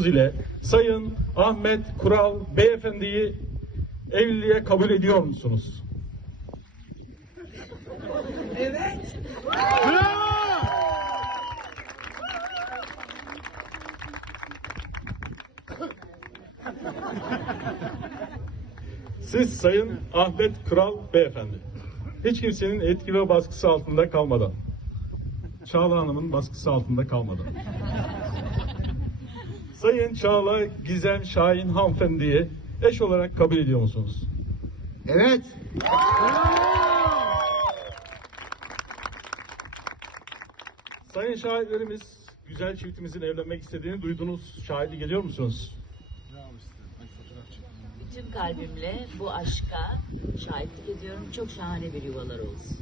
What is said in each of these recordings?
ile Sayın Ahmet Kural Beyefendi'yi evliliğe kabul ediyor musunuz? Siz Sayın Ahmet Kural Beyefendi, hiç kimsenin etki ve baskısı altında kalmadan, Çağla Hanım'ın baskısı altında kalmadan, Sayın Çağla Gizem Şahin hanımefendiyi eş olarak kabul ediyor musunuz? Evet. Sayın şahitlerimiz, güzel çiftimizin evlenmek istediğini duydunuz. Şahitlik ediyor musunuz? Bütün kalbimle bu aşka şahitlik ediyorum. Çok şahane bir yuvalar olsun.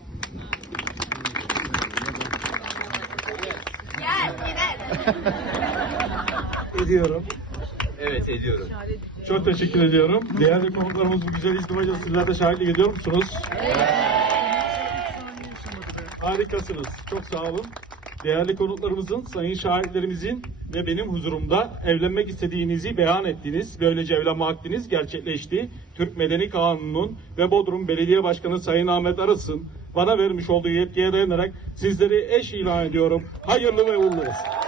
Ediyorum. Evet ediyorum. Çok teşekkür ediyorum. Değerli konuklarımız bu güzel izdivaca sizler de şahitlik ediyor musunuz? Harikasınız. Çok sağ olun. Değerli konuklarımızın, sayın şahitlerimizin ve benim huzurumda evlenmek istediğinizi beyan ettiğiniz, böylece evlenme akdiniz gerçekleşti. Türk Medeni Kanunu'nun ve Bodrum Belediye Başkanı Sayın Ahmet Aras'ın bana vermiş olduğu yetkiye dayanarak sizleri eş ilan ediyorum. Hayırlı ve uğurlu olsun.